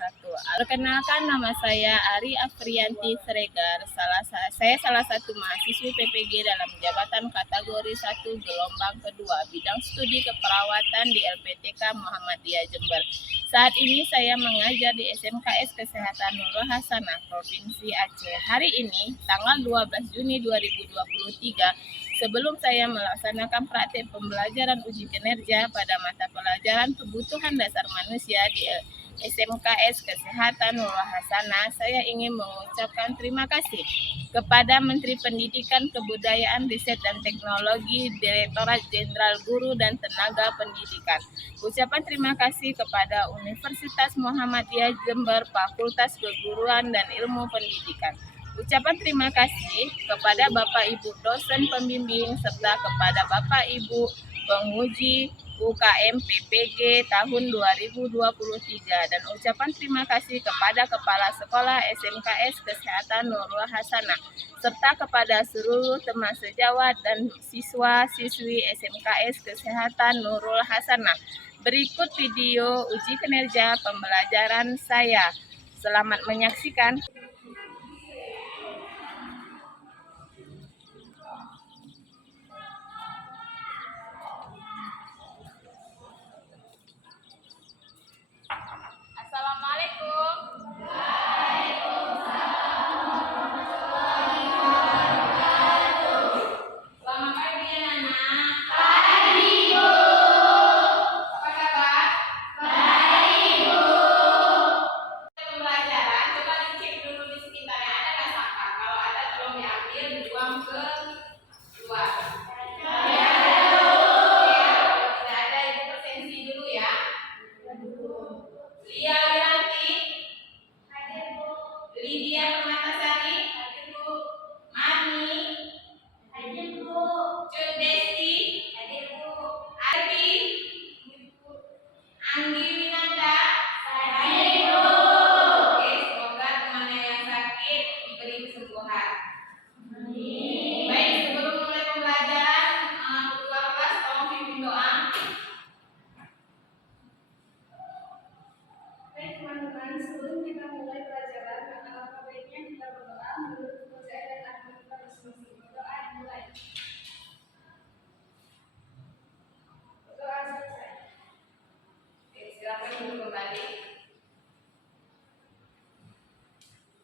wabarakatuh. Perkenalkan, nama saya Ari Afrianti Sregar. Saya salah satu mahasiswi PPG dalam jabatan kategori 1 gelombang kedua bidang studi keperawatan di LPTK Muhammadiyah Jember. Saat ini saya mengajar di SMKS Kesehatan Nurul Hasanah, Provinsi Aceh. Hari ini, tanggal 12 Juni 2023, sebelum saya melaksanakan praktik pembelajaran uji kinerja pada mata pelajaran kebutuhan dasar manusia di SMKS Kesehatan Nurul Hasanah, saya ingin mengucapkan terima kasih kepada Menteri Pendidikan, Kebudayaan, Riset dan Teknologi, Direktorat Jenderal Guru dan Tenaga Pendidikan. Ucapan terima kasih kepada Universitas Muhammadiyah Jember, Fakultas Keguruan dan Ilmu Pendidikan. Ucapan terima kasih kepada Bapak Ibu dosen pembimbing serta kepada Bapak Ibu penguji UKM PPG tahun 2023, dan ucapan terima kasih kepada Kepala Sekolah SMKS Kesehatan Nurul Hasanah serta kepada seluruh teman sejawat dan siswa-siswi SMKS Kesehatan Nurul Hasanah. Berikut video uji kinerja pembelajaran saya. Selamat menyaksikan. Assalamualaikum. Selamat pagi anak-anak. Pagi Bu. Apa kabar? Baik Bu. Pembelajaran, coba dicek dulu di sekitarnya ada nggak sampah. Kalau ada tolong diambil, dibuang ke luar. Ya. Kalau tidak ada, ibu presensi dulu ya. Lia Wiranti. Hadir Bu. Lydia Permatasari. Hadir Bu. Mami. Hadir Bu. Cut Desti. Hadir Bu. Arfi. Anggi Winanda. Hadir Bu. Oke, semoga temannya yang sakit diberi kesembuhan. Amin. Baik, sebelum mulai pembelajaran, ketua kelas tolong pimpin doa. Baik teman-teman, sebelum kita mulai pelajaran, alangkah baiknya kita berdoa menurut kepercayaan dan agama kita masing-masing. Berdoa dimulai. Berdoa selesai. Oke, silakan duduk kembali.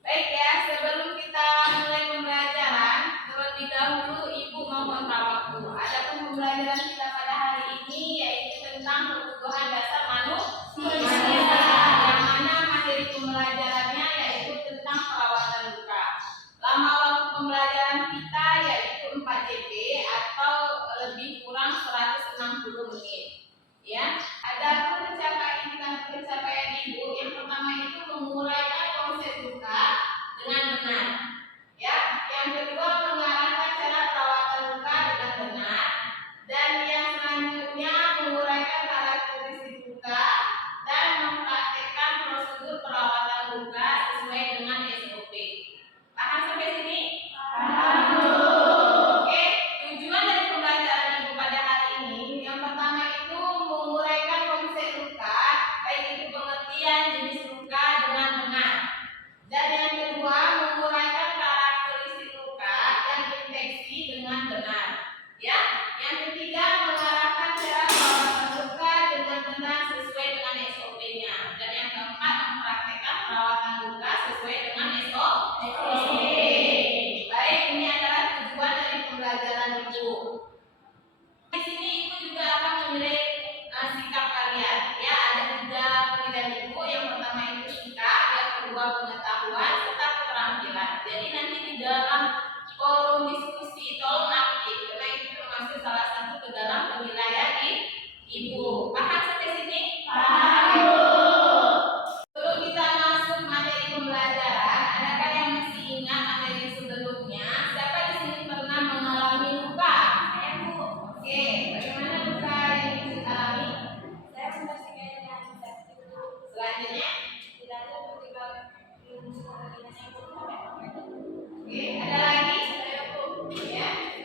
Baik ya, sebelum kita mulai pembelajaran, terlebih dahulu Ibu mau kontra waktu. Adapun pembelajaran kita pada hari ini yaitu tentang kebutuhan dasar manusia. Yang mana materi pembelajarannya yaitu tentang perawatan luka. Lama waktu pembelajaran kita yaitu 4 JP atau lebih kurang 160 menit. Ya, adapun pencapaian Ibu yang pertama itu menguraikan konsep luka dengan benar. Ya, yang kedua mengarahkan cara perawatan luka dengan benar, dan yang selanjutnya menguraikan karakteristik luka dan mempraktekkan prosedur perawatan luka sesuai dengan SOP. Paham sampai sini? Paham. Oke, tujuan dari pembelajaran Ibu pada hari ini yang pertama itu menguraikan konsep luka, baik itu pengertian jenis luka dengan benar. Dan yang kedua menguraikan karakteristik luka dan infeksi dengan benar. Ya, yang ketiga mengarahkan cara perawatan luka dengan benar sesuai dengan SOP-nya. Dan yang keempat mempraktekkan perawatan luka sesuai dengan SOP. Baik, ini adalah tujuan dari pembelajaran Ibu. Di sini Ibu juga akan menilai sikap kalian. Ya, ada 3 penilaian Ibu. Yang pertama itu sikap, yang kedua pengetahuan serta keterampilan. Jadi nanti di dalam forum diskusi tolong aktif, karena itu termasuk salah satu ke dalam penilaian Ibu. Paham sampai sini? Paham. Sebelum kita masuk materi pembelajaran, adakah yang masih ingat materi sebelumnya? Siapa di sini pernah mengalami luka? Saya Bu. Oke, bagaimana luka yang Ibu alami? Saya membersihkan dengan infeksi dulu. Selanjutnya, Tidak ada vertikal ilmu yang oke, ada lagi? saya Bu. Ya.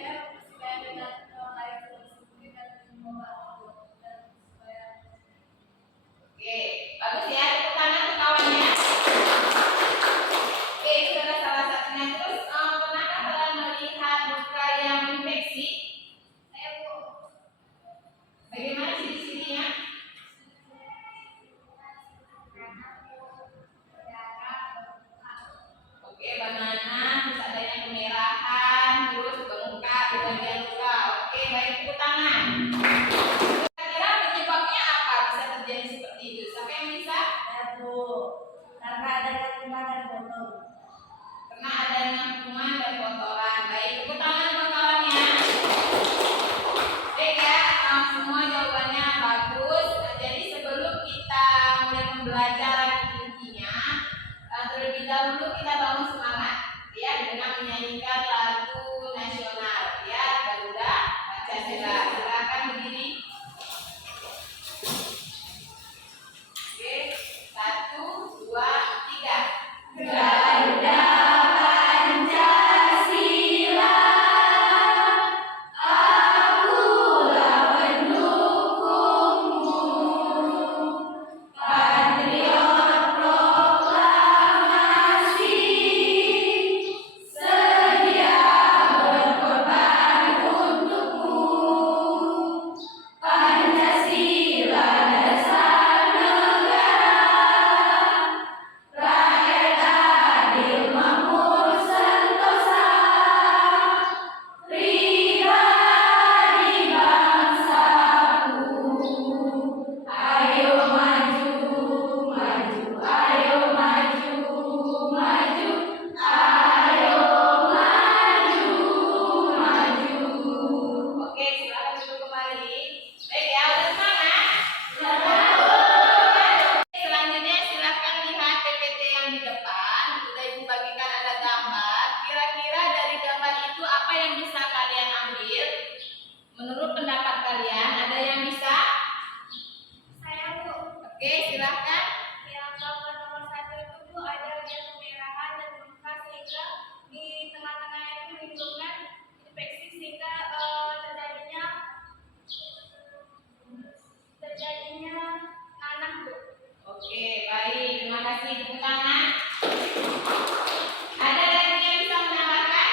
terlebih dahulu kita bangun semangat ya dengan menyanyikan lagu nasional ya Garuda Pancasila. Silakan berdiri. Oke, 1, 2, 3. Garuda Pancasila, akulah pendukungmu, patriot proklamasi, sedia berkorban untukmu. Pancasila dasar negara, rakyat adil makmur sentosa, pribadi bangsaku. Ayo maju, maju, ayo maju, maju, ayo maju, maju. Oke, silakan duduk kembali. Baik ya, udah semangat? Selanjutnya silakan lihat PPT yang di depan. Sudah Ibu bagikan ada gambar. Kira-kira dari gambar itu apa yang bisa kalian ambil? Menurut pendapat kalian, ada yang bisa? Saya Bu, Oke, silakan. yang gambar nomor 1 itu Bu ada dia kemerahan dan gempa sehingga di tengah-tengahnya itu menimbulkan infeksi sehingga terjadinya nanah Bu. Oke, baik. Terima kasih. Tepuk tangan. Ada lagi yang bisa menambahkan?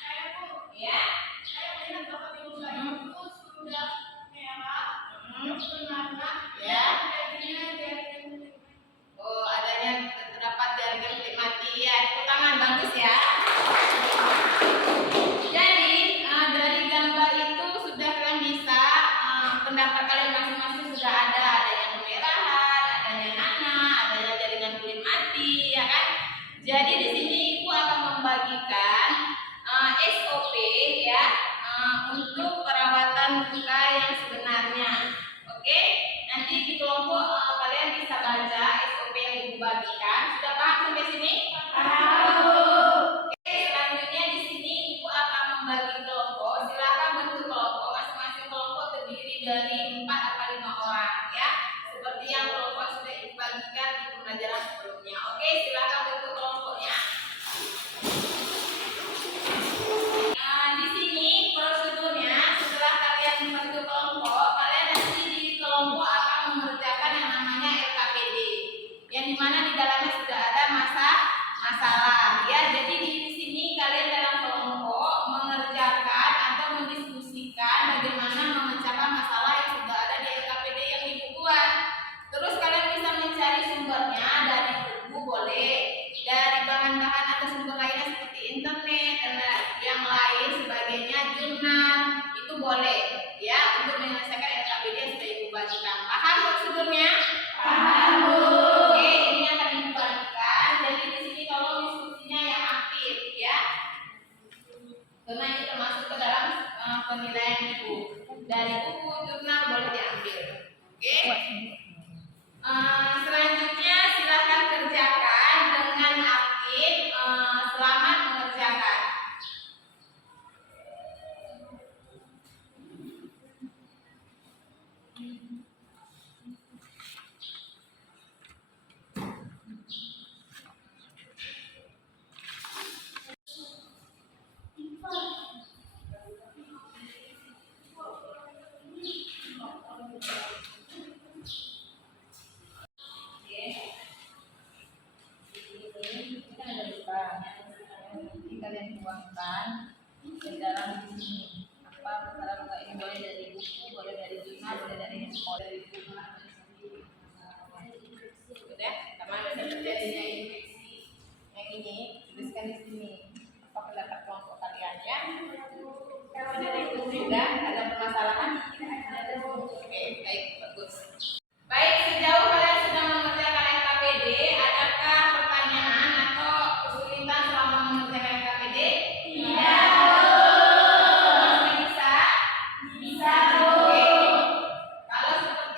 Saya Bu, Ya. saya melihat bahwa di muka itu sudah merah, terus bernanah, Ya. jadinya jaringan. Oh, adanya terdapat jaringan kulit mati. Ya, tepuk tangan. Bagus ya. Jadi, dari gambar itu sudah kalian bisa pendapat kalian masing-masing sudah ada. Ada yang kemerahan, adanya nanah, adanya jaringan kulit mati, ya kan? Jadi di sini Ibu akan membagikan SOP ya untuk perawatan luka yang sebenarnya. Oke, nanti di kelompok kalian bisa baca SOP yang Ibu bagikan. Sudah paham sampai sini? Oke, selanjutnya di sini Ibu akan membagi kelompok. Silakan bentuk kelompok. Masing-masing kelompok terdiri dari 4 atau 5 orang ya. Seperti yang kelompok sudah Ibu bagikan di pembelajaran sebelumnya. Oke, silakan bentuk kelompoknya. Di sini prosedurnya setelah kalian membentuk kelompok, kalian nanti di kelompok akan mengerjakan yang namanya LKPD, yang dimana di dalamnya sudah ada masalah ya. Jadi di sini kalian dalam kelompok mengerjakan atau mendiskusikan bagaimana memecahkan masalah yang sudah ada di LKPD yang Ibu buat. Terus kalian bisa mencari sumbernya dari buku boleh, dari bahan-bahan atau sumber lainnya seperti internet dan yang lain sebagainya, jurnal itu boleh ya untuk menyelesaikan LKPD yang sudah Ibu bagikan. Paham prosedurnya? Paham Bu. Oke, ini akan Ibu bagikan. Jadi di sini tolong diskusinya yang aktif ya. Karena ini termasuk ke dalam penilaian Ibu. Dari buku, jurnal boleh diambil. Oke. Selanjutnya silakan kerjakan dengan aktif. Selamat mengerjakan. Kalian tuangkan ke dalam di sini. Apa masalah luka ini boleh dari buku, boleh dari jurnal, boleh dari handphone, dari jurnal. Sudah, kemana terjadinya infeksi yang ini tuliskan di sini. Apa pendapat kelompok kalian ya? Sudah ada permasalahan? Oke, baik, bagus. Baik, sejauh kalian sudah mengerjakan LKPD, adakah pertanyaan atau kesulitan selama mengerjakan LKPD? Tidak. Bisa? Bisa. Oke. Kalau seperti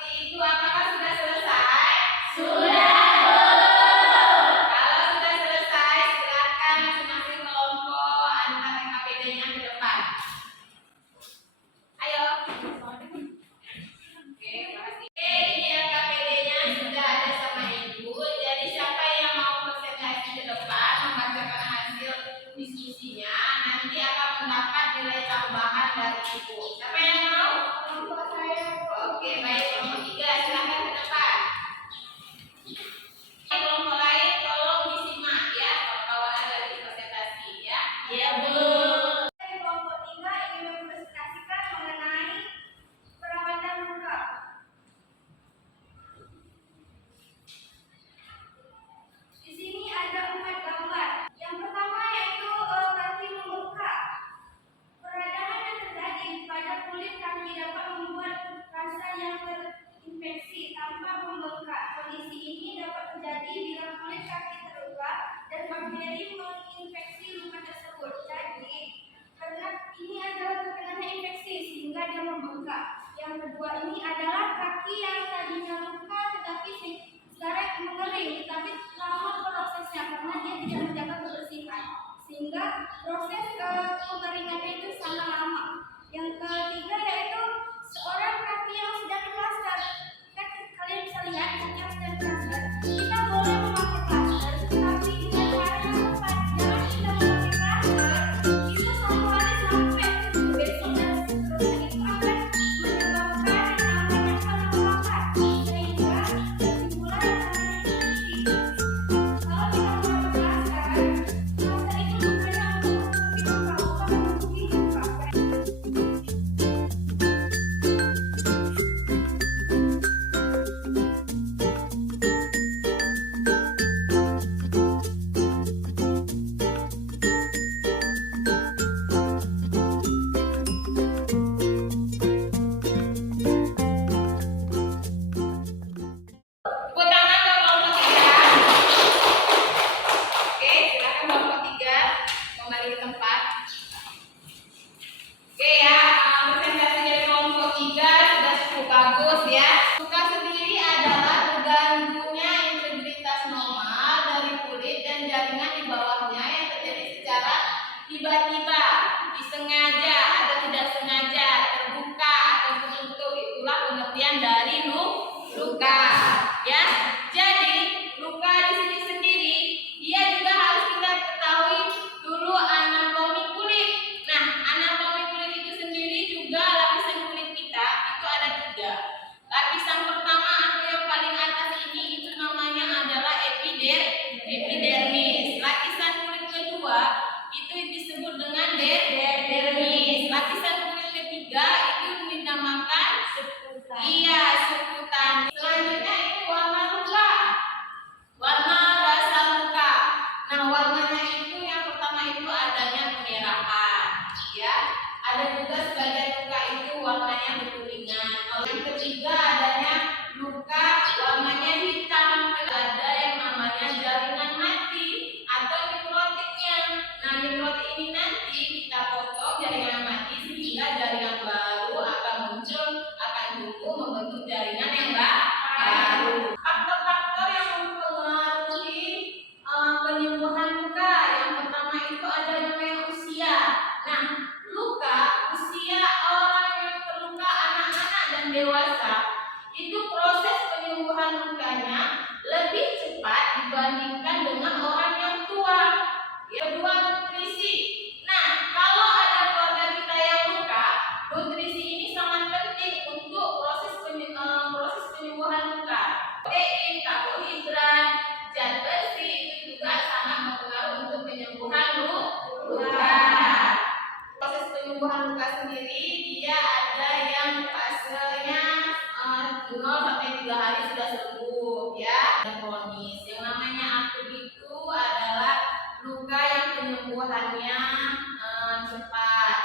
luka dan bakteri menginfeksi luka tersebut. Jadi, karena ini adalah terkenanya infeksi sehingga dia membengkak. Yang kedua ini adalah kaki yang tadinya luka tetapi sekarang mengering, tapi lama prosesnya karena dia tidak menjaga kebersihan sehingga proses pengeringannya itu sangat lama. Yang ketiga yaitu seorang kaki yang sedang diplaster. Kan kalian bisa lihat kaki yang sedang diplaster. Kita boleh memakai plaster, tetapi dengan cara yang tepat. Jangan kita memakai plaster itu satu hari sampai besok dan seterusnya itu akan menyebabkan yang namanya penolakan sehingga timbullah yang namanya infeksi. Kalau kita memakai plaster itu bukannya untuk menutupi luka, bukan. Tepuk tangan buat kelompok 3. Oke, silakan kelompok 3 kembali ke tempat. Oke ya, presentasi dari kelompok 3 sudah cukup bagus ya. Luka sendiri adalah terganggunya integritas normal dari kulit dan jaringan di bawahnya yang terjadi secara tiba-tiba, disengaja atau tidak sengaja, terbuka atau tertutup. Itulah pengertian dari luka. Ya, jadi luka di sini sendiri dia juga harus kita ketahui dulu anatomi kulit. Nah, anatomi kulit itu sendiri juga lapisan kulit kita itu ada 3. Lapisan pertama atau yang paling atas ini itu namanya adalah epidermis. Lapisan kulit kedua itu disebut dengan dermis. Lapisan kulit ketiga itu dinamakan subkutan. Iya, subkutan. Selanjutnya itu warna luka. Warna dasar luka. Nah, warnanya itu yang pertama itu adanya kemerahan, ya. Ada juga sebagian luka itu warnanya berkuningan. Yang ketiga adanya luka warnanya hitam. Ada yang namanya jaringan mati atau nekrotiknya. Nah, nekrotik ini nanti kita potong jaringan mati sehingga jaringan baru akan muncul, akan tumbuh membentuk jaringan yang baru. Faktor-faktor yang mempengaruhi penyembuhan luka, yang pertama itu ada namanya usia. Nah, luka usia orang yang terluka, anak-anak dan dewasa, itu proses penyembuhan lukanya lebih cepat dibandingkan dengan orang yang tua. Kedua, nutrisi. Nah, kalau ada keluarga kita yang luka, nutrisi ini sangat penting untuk proses penyembuhan luka. Protein, karbohidrat, zat besi itu juga sangat mempengaruhi untuk penyembuhan luka. Proses penyembuhan luka sendiri dia ada yang fasenya 0 sampai 3 hari sudah sembuh, ya. Dan kronis. Yang namanya akut itu adalah luka yang penyembuhannya cepat.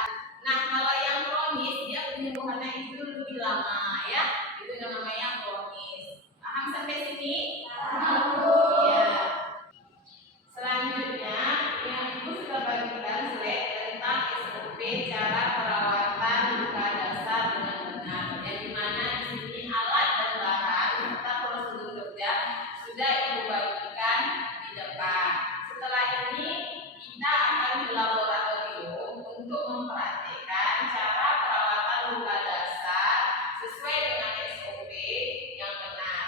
Nah, kalau yang kronis dia penyembuhannya itu lebih lama, ya. Itu yang namanya kronis. Paham sampai sini? Paham. Ya. Selanjutnya, yang Ibu sudah bagikan slide tentang SOP cara perawatan luka dasar dengan benar. Yang dimana di sini alat dan bahan serta prosedur kerja sudah Ibu bagikan di depan. Setelah ini kita akan ke laboratorium untuk mempraktikkan cara perawatan luka dasar sesuai dengan SOP yang benar.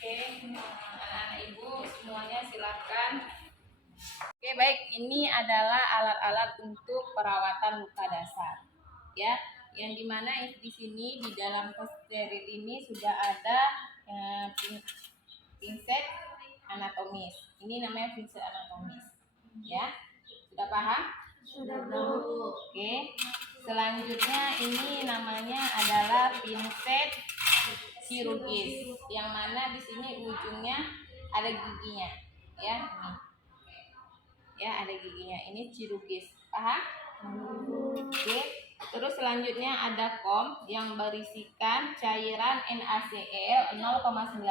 Oke, anak-anak Ibu semuanya silakan. Oke, baik, ini adalah alat-alat untuk perawatan luka dasar. Ya, yang dimana di sini di dalam tas steril ini sudah ada pinset anatomis. Ini namanya pinset anatomis. Ya, sudah paham? Sudah, Bu. Oke. Selanjutnya ini namanya adalah pinset chirurgis, yang mana di sini ujungnya ada giginya. Ya, nih. Ya, ada giginya. Ini cirugis. Paham? Oke. Terus selanjutnya ada kom yang berisikan cairan NaCl 0,9%.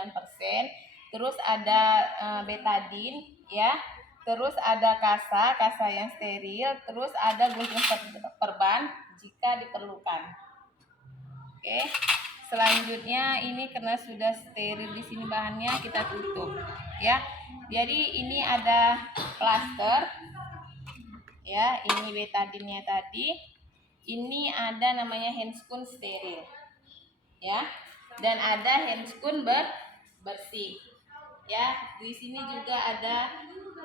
Terus ada betadin, ya. Terus ada kasa yang steril. Terus ada gunting perban jika diperlukan. Oke. Selanjutnya ini karena sudah steril di sini bahannya, kita tutup, ya. Jadi ini ada plaster, ya. Ini betadinnya tadi. Ini ada namanya handscoon steril, ya. Dan ada handscoon bersih, ya. Di sini juga ada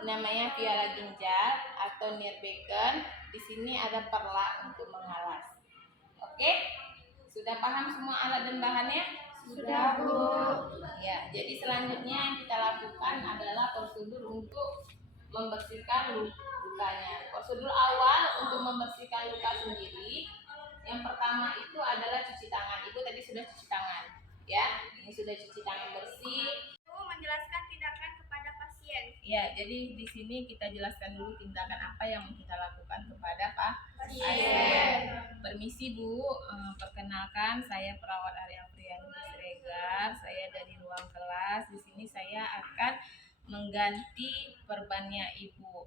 namanya piala ginjal atau Nierbecken. Di sini ada perla untuk mengalas. Oke? Sudah paham semua alat dan bahannya? Sudah, Bu. Ya, jadi selanjutnya yang kita lakukan adalah prosedur untuk membersihkan lukanya. Prosedur awal untuk membersihkan luka sendiri, yang pertama itu adalah cuci tangan. Ibu tadi sudah cuci tangan, ya. Ini sudah cuci tangan bersih. Menjelaskan tindakan kepada pasien. Ya, jadi di sini kita jelaskan dulu tindakan apa yang kita lakukan kepada pasien. Permisi Bu, perkenalkan saya perawat Arya Priani Siregar. Saya dari ruang kelas. Di sini saya akan mengganti perbannya Ibu.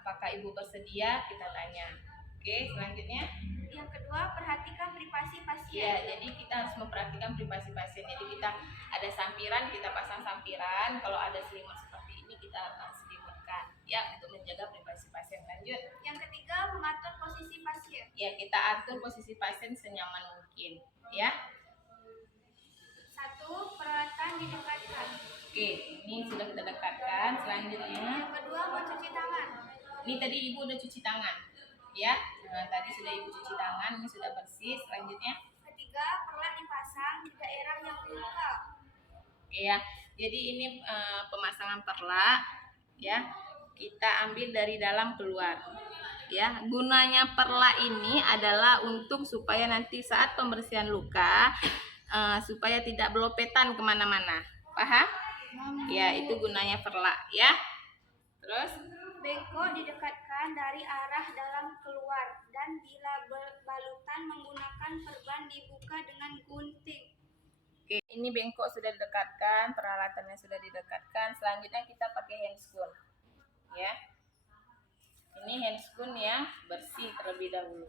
Apakah Ibu bersedia? Kita tanya. Oke, selanjutnya. Yang kedua, perhatikan privasi pasien. Ya, jadi kita harus memperhatikan privasi pasien. Jadi kita ada sampiran, kita pasang sampiran. Kalau ada selimut seperti ini, kita selimutkan, ya, untuk menjaga privasi pasien. Lanjut. Yang ketiga, mengatur posisi pasien. Ya, kita atur posisi pasien senyaman mungkin, ya. 1. Peralatan didekatkan. Oke, ini sudah kita dekatkan. Selanjutnya, Yang kedua, mencuci tangan. ini tadi Ibu udah cuci tangan, ya. Nah, tadi sudah Ibu cuci tangan, ini sudah bersih. Selanjutnya, Ketiga, perlat dipasang di daerah yang luka. oke, ya. Jadi ini pemasangan perla, ya. Kita ambil dari dalam keluar, ya. Gunanya perla ini adalah untuk supaya nanti saat pembersihan luka supaya tidak belopetan kemana-mana. Paham? Ya, itu gunanya perla, ya. Terus Bengkok didekatkan dari arah dalam keluar dan bila balutan menggunakan perban dibuka dengan gunting. oke, ini bengkok sudah didekatkan, peralatannya sudah didekatkan. Selanjutnya kita pakai handscoon, ya. Ini handscoon yang bersih terlebih dahulu.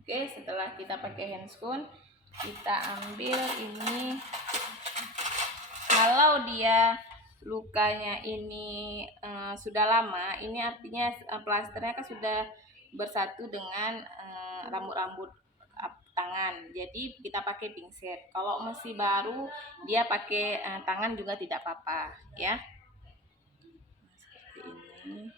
Oke, setelah kita pakai handscoon, kita ambil ini. Kalau dia lukanya ini sudah lama, ini artinya plasternya kan sudah bersatu dengan rambut-rambut tangan. Jadi kita pakai pinset. Kalau masih baru, dia pakai tangan juga tidak apa-apa, ya. Seperti ini.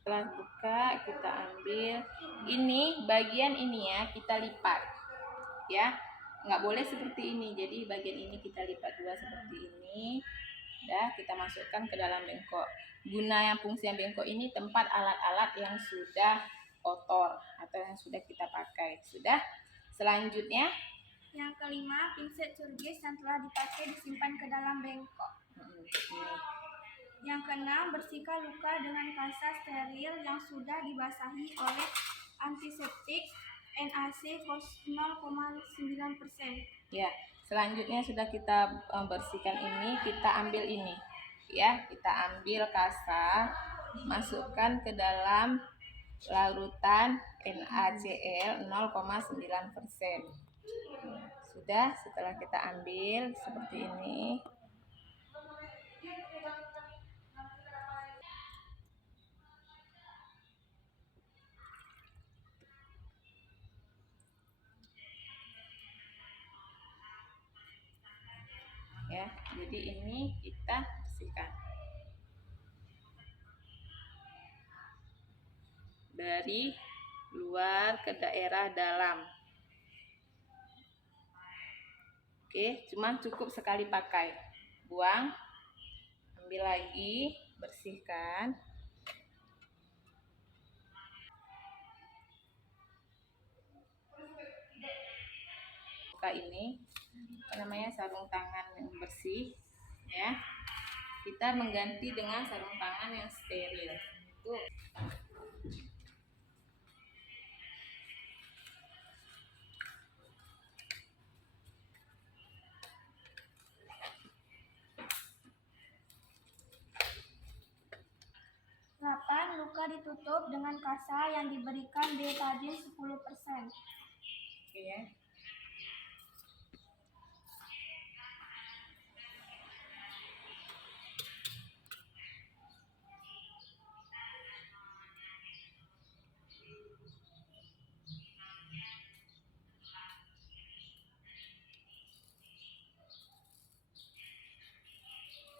Setelah buka, kita ambil ini bagian ini, ya, kita lipat, ya. Nggak boleh seperti ini. Jadi bagian ini kita lipat dua seperti ini. Ya, kita masukkan ke dalam bengkok. Guna yang fungsi bengkok ini tempat alat-alat yang sudah kotor atau yang sudah kita pakai. Sudah. Selanjutnya, Yang kelima, pinset cirurgis yang telah dipakai disimpan ke dalam bengkok. Yang keenam, bersihkan luka dengan kasa steril yang sudah dibasahi oleh antiseptik NaC 0,9%. ya. Selanjutnya sudah kita bersihkan ini, kita ambil ini, ya. Kita ambil kasa, masukkan ke dalam larutan NaCl 0,9%. Sudah, setelah kita ambil seperti ini. Ya, jadi ini kita bersihkan dari luar ke daerah dalam. Oke, cuman cukup sekali pakai. Buang, ambil lagi, bersihkan. Buka ini, apa namanya, sarung tangan yang bersih, ya. Kita mengganti dengan sarung tangan yang steril. Itu. Luka ditutup dengan kasa yang diberikan betadine 10%. Oke ya.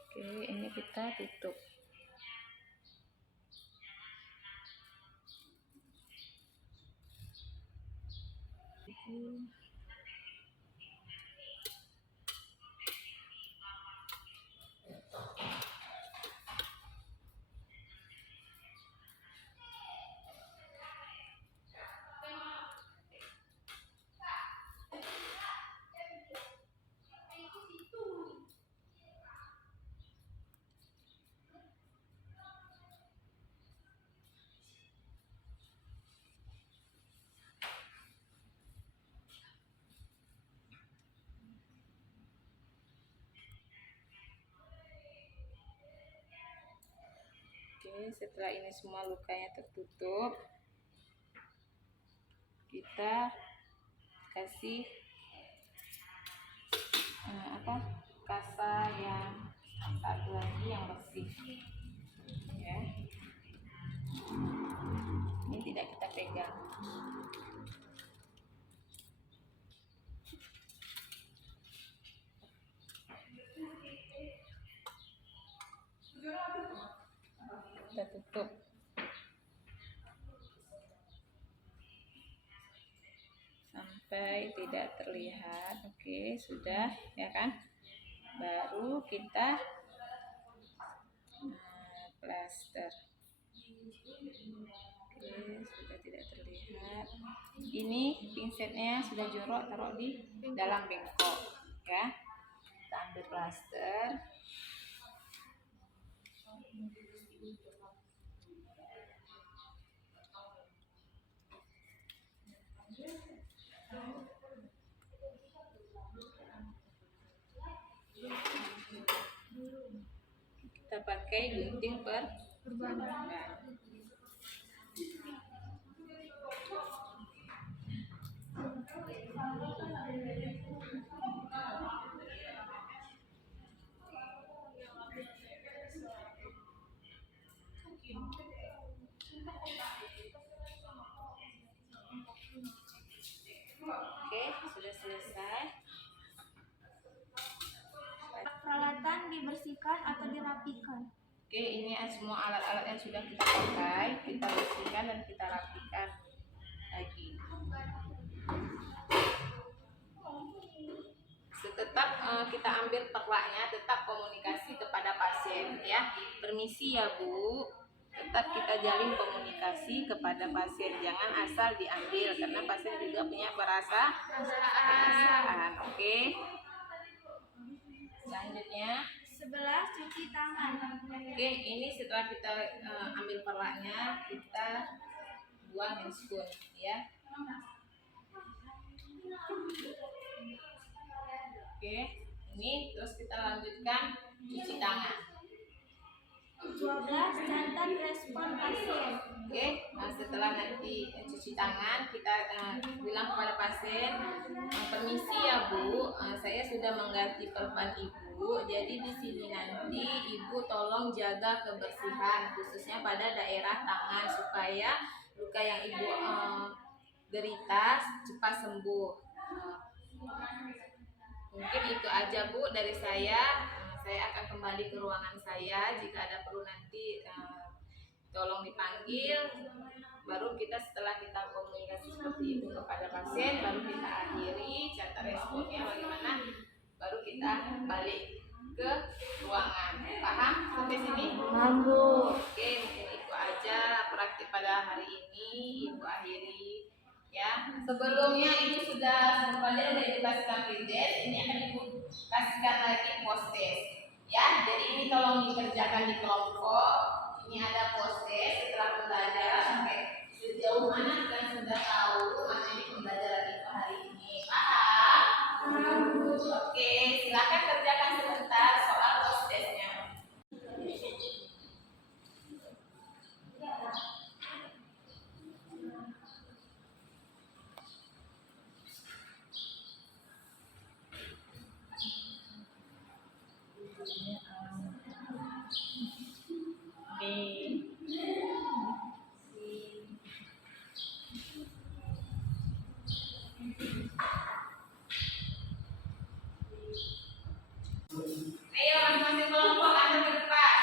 Oke, ini kita tutup. Oke, setelah ini semua lukanya tertutup, kita kasih kasa yang satu lagi yang bersih, ya. Ini tidak kita pegang. Kita tutup. Sampai tidak terlihat. Oke, sudah, ya kan? Baru kita plaster. Oke, sudah tidak terlihat. Ini pinsetnya sudah jorok, taruh di dalam bengkok, ya. Kita ambil plaster. Kita pakai gunting perban. Oke, sudah selesai. Peralatan dibersihkan atau dirapikan. Oke, ini semua alat-alat yang sudah kita pakai, kita bersihkan dan kita rapikan lagi. Tetap kita ambil perlaknya, tetap komunikasi kepada pasien, ya. Permisi ya Bu, tetap kita jalin komunikasi kepada pasien, jangan asal diambil karena pasien juga punya perasaan. Oke. Selanjutnya 11. Cuci tangan. Oke, ini setelah kita ambil perlaknya, kita buang handscoon, ya. Oke, ini terus kita lanjutkan cuci tangan. 12. Catat respon pasien. Oke, nah setelah nanti cuci tangan, kita bilang kepada pasien, permisi ya Bu, saya sudah mengganti perban Ibu, jadi di sini nanti Ibu tolong jaga kebersihan, khususnya pada daerah tangan supaya luka yang Ibu derita cepat sembuh. Mungkin itu aja Bu dari saya. Saya akan kembali ke ruangan saya. Jika ada perlu nanti tolong dipanggil. Baru kita setelah kita komunikasi seperti itu kepada pasien, baru kita akhiri catat responnya bagaimana. balik ke ruangan. Paham sampai sini? Paham, Bu. Oke, mungkin itu aja praktik pada hari ini Ibu akhiri ya. Sebelumnya Ibu sudah udah Ibu kasihkan pre-test, ini akan Ibu kasihkan lagi post test ya. Jadi ini tolong dikerjakan di kelompok. Ini ada post test setelah pembelajaran sampai sejauh mana kalian sudah tahu materi pembelajaran Ibu hari ini. Paham? Oke, silakan kerjakan sebentar soal post testnya. Ayo masing-masing kelompok anda ke depan.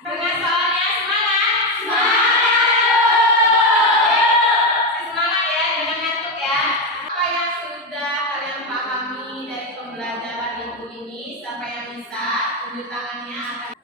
Dengan soalnya semangat. Semangat ya, jangan ngantuk ya. Apa yang sudah kalian pahami dari pembelajaran Ibu ini? Siapa yang bisa tunjuk tangannya akan